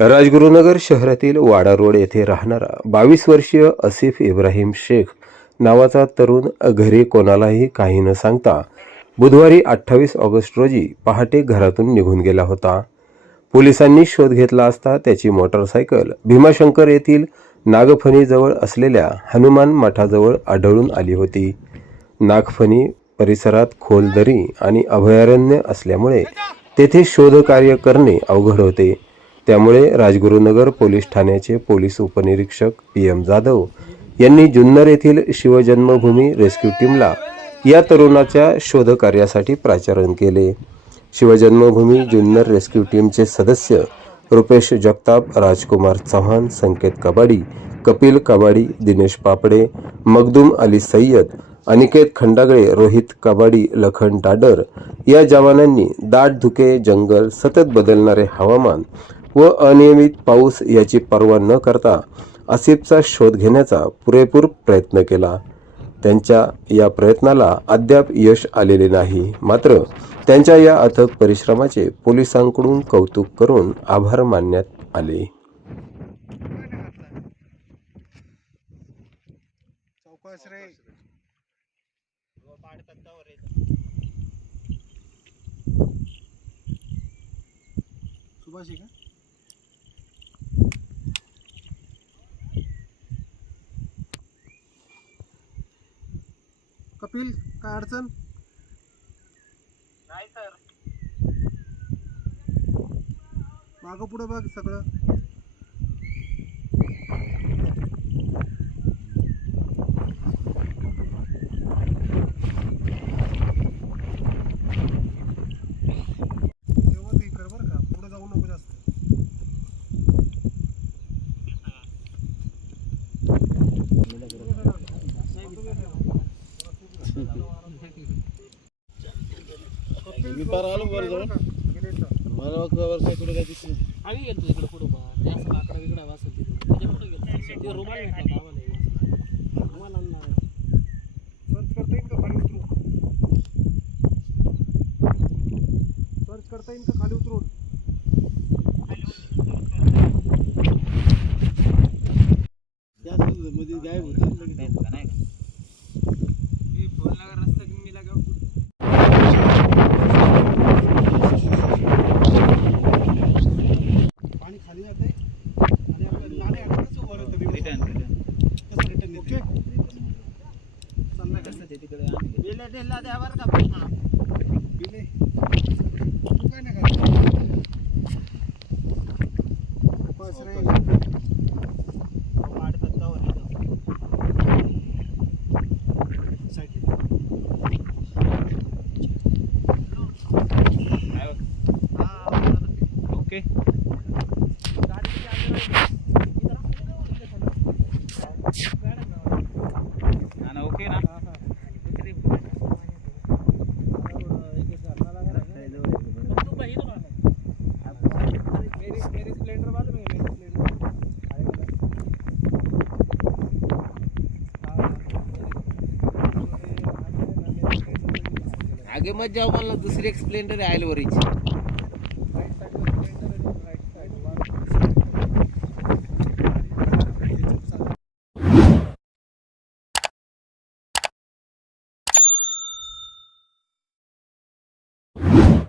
राजगुरुनगर शहरातील वाडा रोड येथे राहणारा बावीस वर्षीय असिफ इब्राहिम शेख नावाचा तरुण घरी कोणालाही काही न सांगता बुधवारी अठ्ठावीस ऑगस्ट रोजी पहाटे घरातून निघून गेला होता. पोलिसांनी शोध घेतला असता त्याची मोटरसायकल भीमाशंकर येथील नागफणीजवळ असलेल्या हनुमान मठाजवळ आढळून आली होती. नागफणी परिसरात खोल दरी आणि अभयारण्य असल्यामुळे तेथे शोधकार्य करणे अवघड होते. त्यामुळे राजगुरुनगर पोलीस ठाण्याचे पोलीस उपनिरीक्षक पी एम जाधव यांनी जुन्नर येथील शिवजन्मभूमी रेस्क्यू टीमला या तरुणाच्या शोधकार्यासाठी प्राचारण केले. शिवजन्मभूमी जुन्नर रेस्क्यू टीमचे सदस्य रुपेश जगताप राजकुमार चव्हाण संकेत कबाडी कपिल कबाडी दिनेश पापडे मखदूम अली सय्यद अनिकेत खंडागळे रोहित कबाडी लखन डाडर या जवानांनी दाट धुके जंगल सतत बदलणारे हवामान व अनियमित पाऊस याची पर्वा न करता आसिफचा शोध घेण्याचा पुरेपूर प्रयत्न केला. त्यांच्या या प्रयत्नाला अद्याप यश आलेले नाही. मात्र त्यांच्या या अथक परिश्रमाचे पोलिसांकडून कौतुक करून आभार मानण्यात आले. रे. सुभाष का? कपिल काय अडचण? नाही सर. मागं पुढं बघ सगळं व्यवस्थित कर बरं का पुढं जाऊ नको जास्त मी पार आलो बरं जाऊन मला वाटलं कुठे काय दिसलं आम्ही गेलो इकडे पुढं बा त्या असं वाचत त्याच्या पुढे गेलो रुमाल भेटला आम्हाला रुमाल सर्च करता येईल का खाली उतरून सर्च करता येईल का खाली उतरून मध्ये गायब होते. का de la de Abarca. आगे जेव्हा मला दुसरी एक स्प्लेंडर आहे आयलवरीची